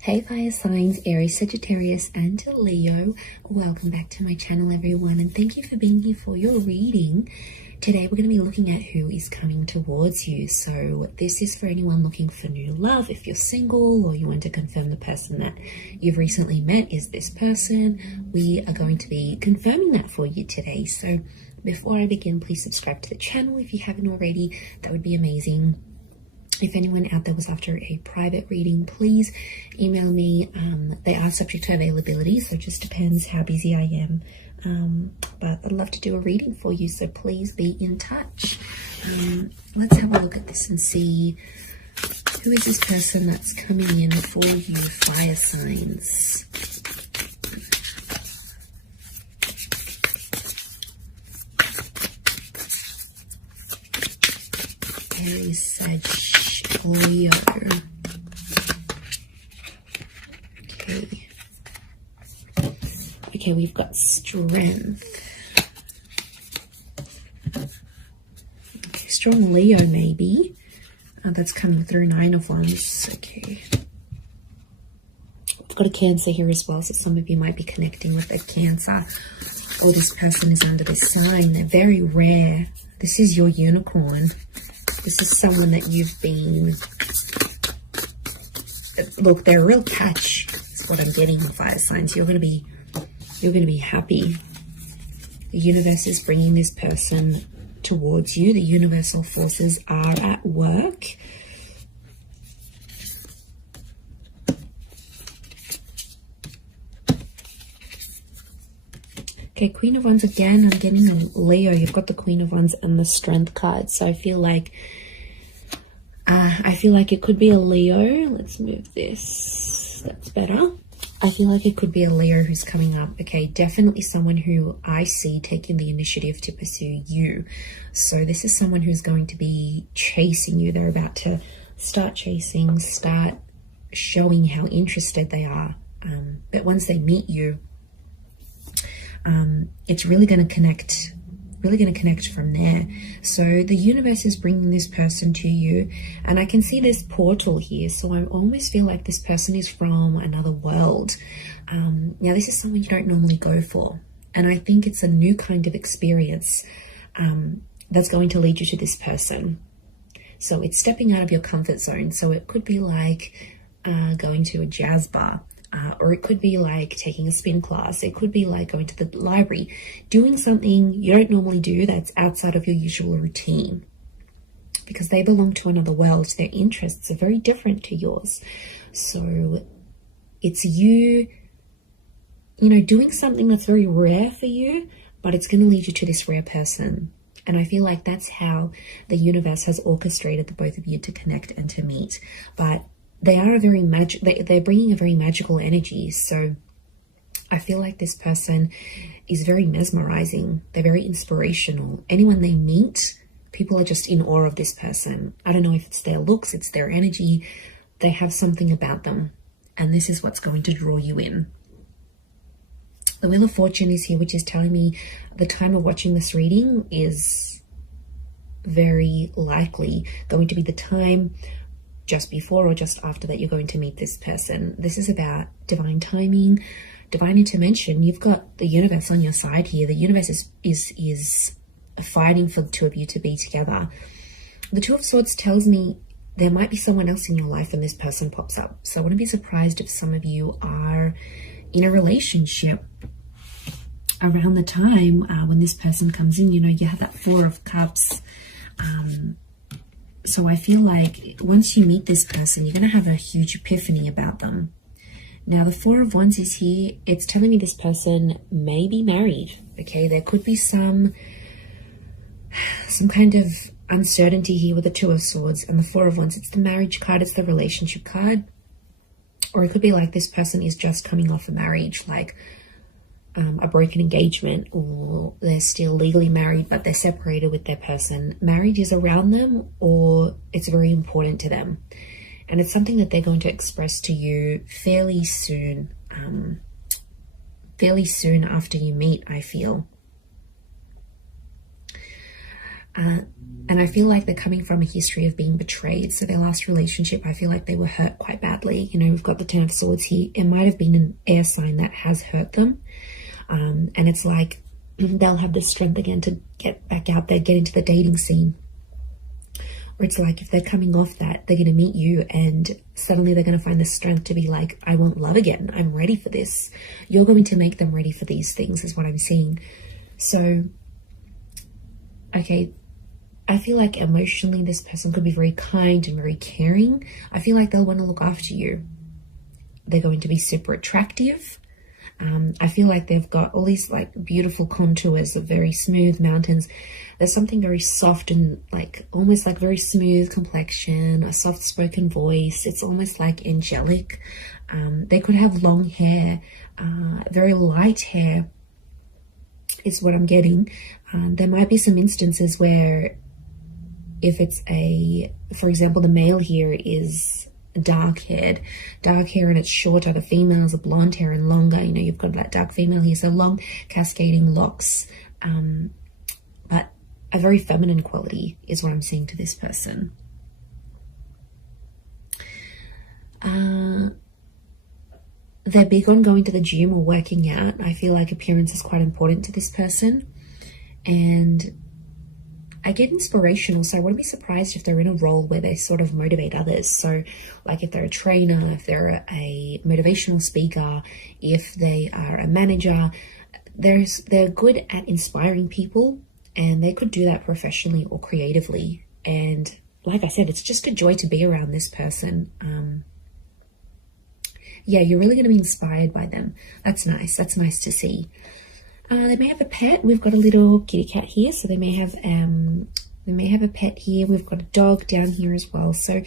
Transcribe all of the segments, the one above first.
Hey fire signs, Aries, Sagittarius and Leo. Welcome back to my channel everyone, and thank you for being here for your reading. Today we're going to be looking at who is coming towards you. So this is for anyone looking for new love. If you're single or you want to confirm the person that you've recently met is this person, we are going to be confirming that for you today. So before I begin, please subscribe to the channel if you haven't already. That would be amazing. If anyone out there was after a private reading, please email me. They are subject to availability, so it just depends how busy I am. But I'd love to do a reading for you, so please be in touch. Let's have a look at this and see who is this person that's coming in for you, fire signs. Aries, Sag, Leo. Okay, we've got strength. Okay, strong Leo maybe. That's coming through, 9 of Wands. Okay. We've got a Cancer here as well, so some of you might be connecting with a Cancer. Or this person is under this sign. They're very rare. This is your unicorn. This is someone that you've been... Look, they're a real catch. That's what I'm getting on fire signs. You're going to be happy. The universe is bringing this person towards you. The universal forces are at work. Okay, Queen of Wands again. I'm getting a Leo. You've got the Queen of Wands and the Strength card. So I feel like it could be a Leo. Let's move this. That's better. I feel like it could be a Leo who's coming up. Okay, definitely someone who I see taking the initiative to pursue you. So this is someone who's going to be chasing you. They're about to start chasing, start showing how interested they are. But once they meet you, it's really going to connect from there. So the universe is bringing this person to you, and I can see this portal here, so I almost feel like this person is from another world. Now this is someone you don't normally go for, and I think it's a new kind of experience that's going to lead you to this person. So it's stepping out of your comfort zone. So it could be like going to a jazz bar. Or it could be like taking a spin class. It could be like going to the library, doing something you don't normally do that's outside of your usual routine, because they belong to another world. Their interests are very different to yours. So it's you doing something that's very rare for you, but it's going to lead you to this rare person. And I feel like that's how the universe has orchestrated the both of you to connect and to meet. But they are a very they're bringing a very magical energy. So I feel like this person is very mesmerizing. They're very inspirational. Anyone they meet, people are just in awe of this person. I don't know if it's their looks, it's their energy. They have something about them, and this is what's going to draw you in. The Wheel of Fortune is here, which is telling me the time of watching this reading is very likely going to be the time just before or just after that you're going to meet this person. This is about divine timing, divine intervention. You've got the universe on your side here. The universe is fighting for the two of you to be together. The Two of Swords tells me there might be someone else in your life and this person pops up. So I wouldn't be surprised if some of you are in a relationship around the time when this person comes in. You have that Four of Cups. So I feel like once you meet this person, you're going to have a huge epiphany about them. Now, the Four of Wands is here. It's telling me this person may be married. Okay, there could be some kind of uncertainty here with the Two of Swords and the Four of Wands. It's the marriage card. It's the relationship card. Or it could be like this person is just coming off a marriage, like a broken engagement, or they're still legally married but they're separated with their person. Marriage is around them, or it's very important to them, and it's something that they're going to express to you fairly soon after you meet, I feel. And I feel like they're coming from a history of being betrayed. So their last relationship, I feel like they were hurt quite badly. You know, we've got the Ten of Swords here. It might have been an air sign that has hurt them. And it's like they'll have the strength again to get back out there, get into the dating scene. Or it's like if they're coming off that, they're going to meet you and suddenly they're going to find the strength to be like, I want love again. I'm ready for this. You're going to make them ready for these things is what I'm seeing. So, okay, I feel like emotionally this person could be very kind and very caring. I feel like they'll want to look after you. They're going to be super attractive. I feel like they've got all these like beautiful contours of very smooth mountains. There's something very soft and like almost like very smooth complexion, a soft spoken voice. It's almost like angelic. They could have long hair, very light hair is what I'm getting. There might be some instances where if it's for example, the male here is dark hair and it's shorter. The females are blonde hair and longer. You know, you've got that dark female here, so long cascading locks, but a very feminine quality is what I'm seeing to this person. They're big on going to the gym or working out. I feel like appearance is quite important to this person, and I get inspirational, so I wouldn't be surprised if they're in a role where they sort of motivate others. So like if they're a trainer, if they're a motivational speaker, if they are a manager, they're good at inspiring people, and they could do that professionally or creatively. And like I said, it's just a joy to be around this person. Yeah, you're really going to be inspired by them. That's nice. That's nice to see. They may have a pet. We've got a little kitty cat here, so they may have a pet here. We've got a dog down here as well. So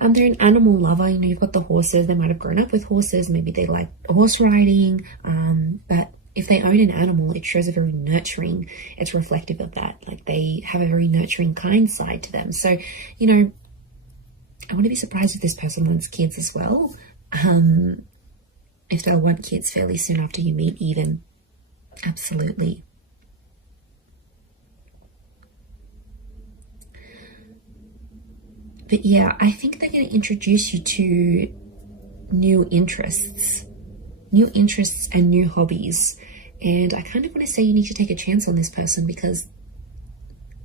they're an animal lover. You know, you've got the horses. They might have grown up with horses. Maybe they like horse riding. But if they own an animal, it shows a very nurturing. It's reflective of that. Like they have a very nurturing, kind side to them. So, you know, I wouldn't be surprised if this person wants kids as well. If they'll want kids fairly soon after you meet, even. Absolutely. But yeah, I think they're going to introduce you to new interests and new hobbies. And I kind of want to say you need to take a chance on this person because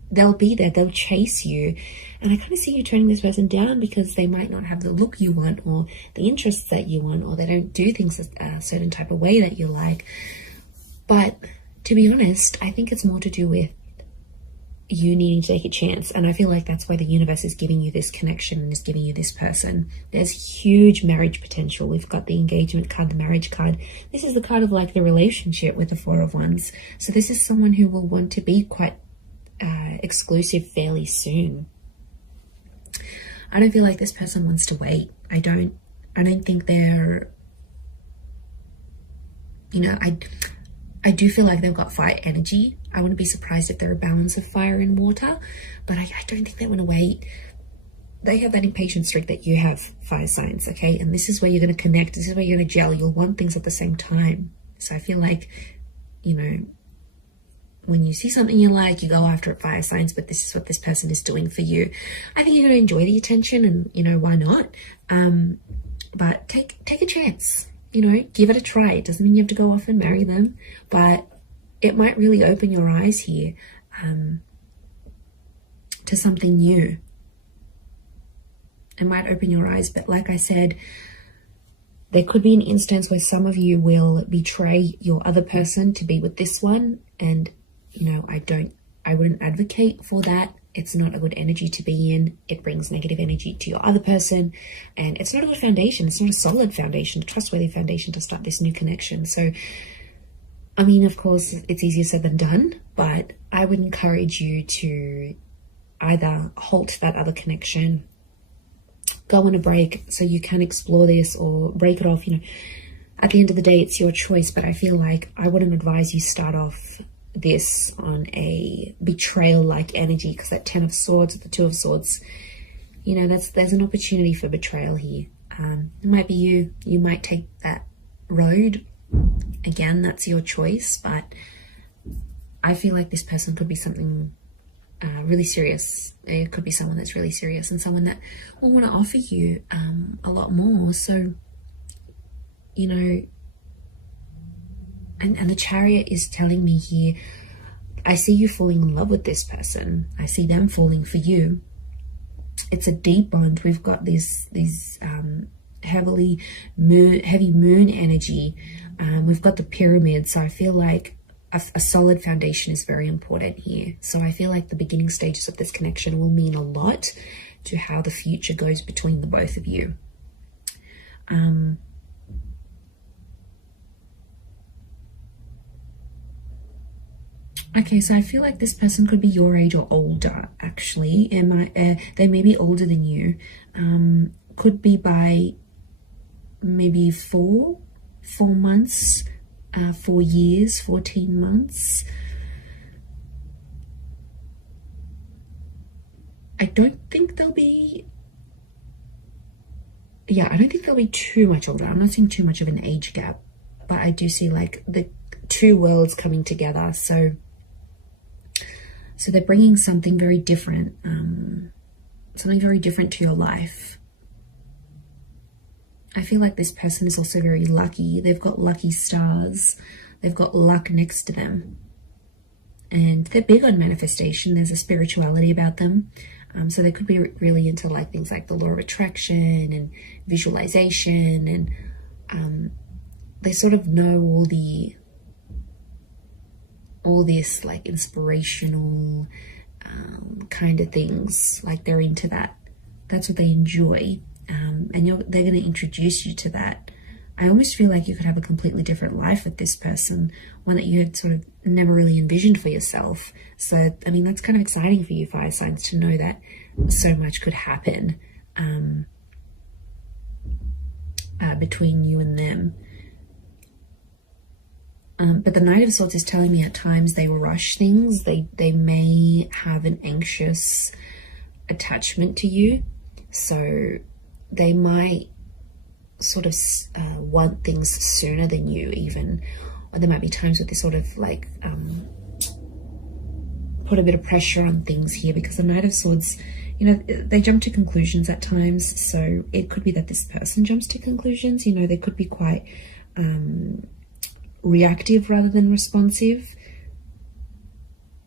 they'll be there, they'll chase you. And I kind of see you turning this person down because they might not have the look you want or the interests that you want, or they don't do things a certain type of way that you like. But to be honest, I think it's more to do with you needing to take a chance. And I feel like that's why the universe is giving you this connection and is giving you this person. There's huge marriage potential. We've got the engagement card, the marriage card. This is the card of like the relationship with the Four of Wands. So this is someone who will want to be quite exclusive fairly soon. I don't feel like this person wants to wait. I don't think they're, you know, I do feel like they've got fire energy. I wouldn't be surprised if they're a balance of fire and water, but I don't think they want to wait. They have that impatient streak that you have, fire signs, okay? And this is where you're going to connect. This is where you're going to gel. You'll want things at the same time. So I feel like, you know, when you see something you like, you go after it, fire signs, but this is what this person is doing for you. I think you're going to enjoy the attention and, you know, why not? But take a chance. You know, give it a try. It doesn't mean you have to go off and marry them, but it might really open your eyes here to something new. It might open your eyes, but like I said, there could be an instance where some of you will betray your other person to be with this one, and you know, I wouldn't advocate for that. It's not a good energy to be in. It brings negative energy to your other person, and it's not a good foundation. It's not a solid foundation, a trustworthy foundation to start this new connection. So, I mean, of course, it's easier said than done, but I would encourage you to either halt that other connection, go on a break so you can explore this, or break it off. You know, at the end of the day, it's your choice, but I feel like I wouldn't advise you start off this on a betrayal-like energy, because that Ten of Swords, the Two of Swords, you know, there's an opportunity for betrayal here. It might be you might take that road. Again, that's your choice, but I feel like this person could be something really serious. It could be someone that's really serious and someone that will want to offer you a lot more. So, you know, and the Chariot is telling me here, I see you falling in love with this person. I see them falling for you. It's a deep bond. We've got these heavy moon energy. We've got the pyramid. So I feel like a solid foundation is very important here. So I feel like the beginning stages of this connection will mean a lot to how the future goes between the both of you. Okay, so I feel like this person could be your age or older, actually. They may be older than you. Could be by maybe 4 months, 4 years, 14 months. I don't think they'll be... Yeah, I don't think they'll be too much older. I'm not seeing too much of an age gap, but I do see like the two worlds coming together. So they're bringing something very different, to your life. I feel like this person is also very lucky. They've got lucky stars. They've got luck next to them. And they're big on manifestation. There's a spirituality about them. So they could be really into like things like the law of attraction and visualization. And they sort of know all this like inspirational kind of things. Like they're into that. That's what they enjoy. And they're going to introduce you to that. I almost feel like you could have a completely different life with this person, one that you had sort of never really envisioned for yourself. So, I mean, that's kind of exciting for you fire signs to know that so much could happen between you and them. But the Knight of Swords is telling me at times they rush things. They may have an anxious attachment to you. So they might sort of want things sooner than you even. Or there might be times where they sort of like put a bit of pressure on things here, because the Knight of Swords, you know, they jump to conclusions at times. So it could be that this person jumps to conclusions. You know, they could be quite reactive rather than responsive.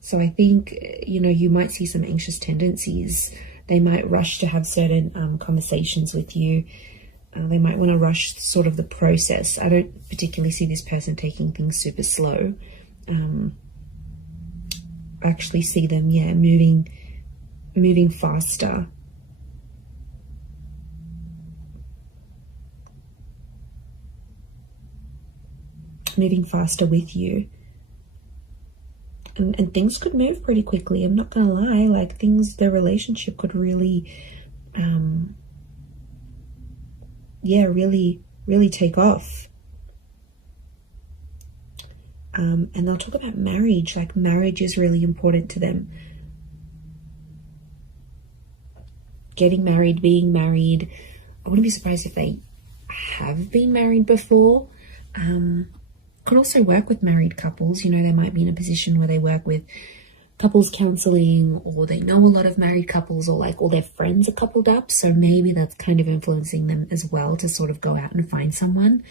So I think, you know, you might see some anxious tendencies. They might rush to have certain conversations with you. They might want to rush sort of the process. I don't particularly see this person taking things super slow. I actually see them, yeah, moving faster. Moving faster with you. And things could move pretty quickly. I'm not gonna lie, like their relationship could really really take off. And they'll talk about marriage. Like marriage is really important to them. Getting married, being married. I wouldn't be surprised if they have been married before. Could also work with married couples. You know, they might be in a position where they work with couples counseling, or they know a lot of married couples, or like all their friends are coupled up. So maybe that's kind of influencing them as well to sort of go out and find someone.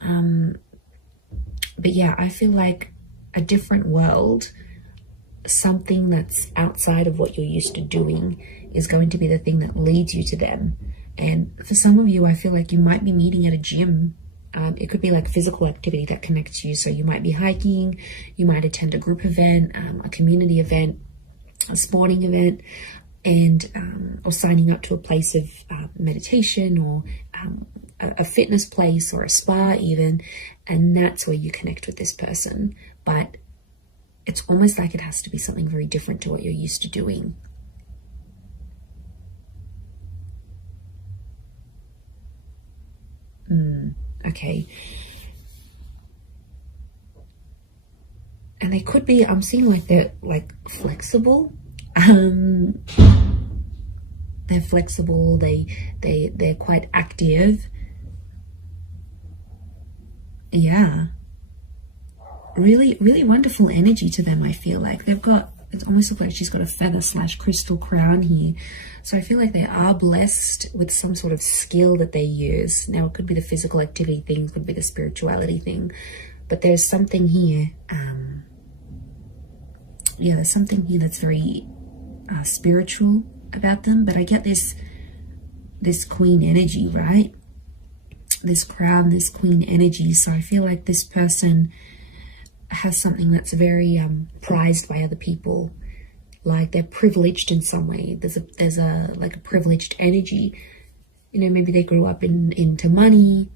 But yeah, I feel like a different world, something that's outside of what you're used to doing, is going to be the thing that leads you to them. And for some of you, I feel like you might be meeting at a gym. It could be like physical activity that connects you. So you might be hiking, you might attend a group event, a community event, a sporting event, and or signing up to a place of meditation, or a fitness place, or a spa even. And that's where you connect with this person. But it's almost like it has to be something very different to what you're used to doing. Okay. And they could be, I'm seeing like they're like flexible. They're flexible, they're quite active. Yeah. Really, really wonderful energy to them, I feel like. They've got it almost looks like she's got a feather / crystal crown here. So I feel like they are blessed with some sort of skill that they use. Now, it could be the physical activity thing, could be the spirituality thing, but there's something here. Yeah, there's something here that's very spiritual about them. But I get this queen energy, right? This crown, this queen energy. So I feel like this person has something that's very prized by other people. Like they're privileged in some way. There's a like a privileged energy. You know, maybe they grew up into money,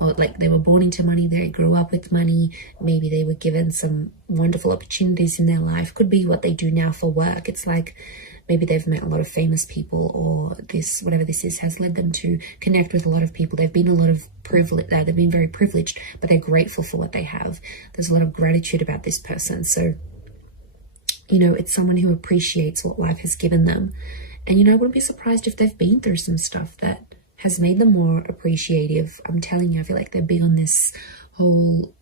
or like they were born into money, they grew up with money. Maybe they were given some wonderful opportunities in their life. Could be what they do now for work. It's like maybe they've met a lot of famous people, or this, whatever this is, has led them to connect with a lot of people. They've been a lot of privilege, they've been very privileged, but they're grateful for what they have. There's a lot of gratitude about this person. So, you know, it's someone who appreciates what life has given them. And, you know, I wouldn't be surprised if they've been through some stuff that has made them more appreciative. I'm telling you, I feel like they're big on this whole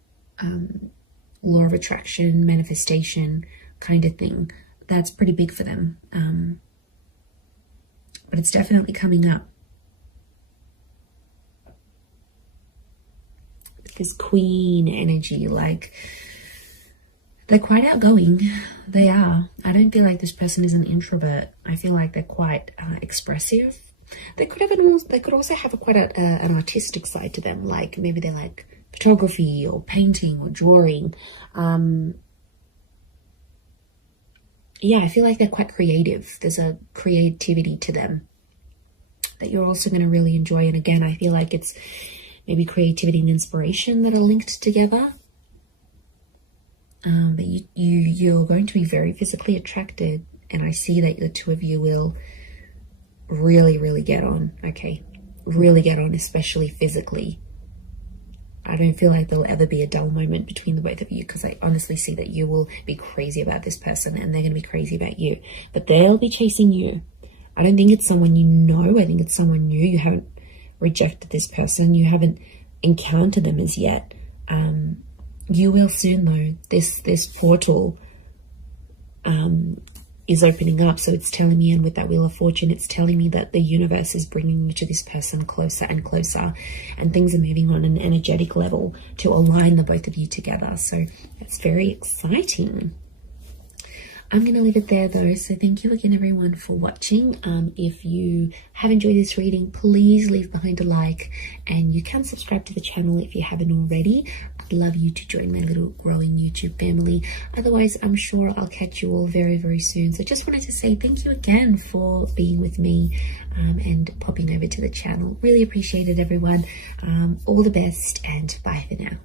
law of attraction, manifestation kind of thing. That's pretty big for them. But it's definitely coming up. This queen energy, like they're quite outgoing. They are. I don't feel like this person is an introvert. I feel like they're quite expressive. They could also have quite an artistic side to them. Like maybe they like photography or painting or drawing. Yeah, I feel like they're quite creative. There's a creativity to them that you're also going to really enjoy. And again, I feel like it's maybe creativity and inspiration that are linked together. But you're going to be very physically attracted. And I see that the two of you will really, really get on. Okay, really get on, especially physically. I don't feel like there'll ever be a dull moment between the both of you, because I honestly see that you will be crazy about this person and they're going to be crazy about you. But they'll be chasing you. I don't think it's someone you know. I think it's someone new. You haven't rejected this person. You haven't encountered them as yet. You will soon, though. This portal is opening up. So it's telling me, and with that Wheel of Fortune, it's telling me that the universe is bringing you to this person closer and closer, and things are moving on an energetic level to align the both of you together. So that's very exciting. I'm going to leave it there though. So thank you again, everyone, for watching. If you have enjoyed this reading, please leave behind a like, and you can subscribe to the channel if you haven't already. I'd love you to join my little growing YouTube family. Otherwise, I'm sure I'll catch you all very, very soon. So just wanted to say thank you again for being with me and popping over to the channel. Really appreciate it, everyone. All the best, and bye for now.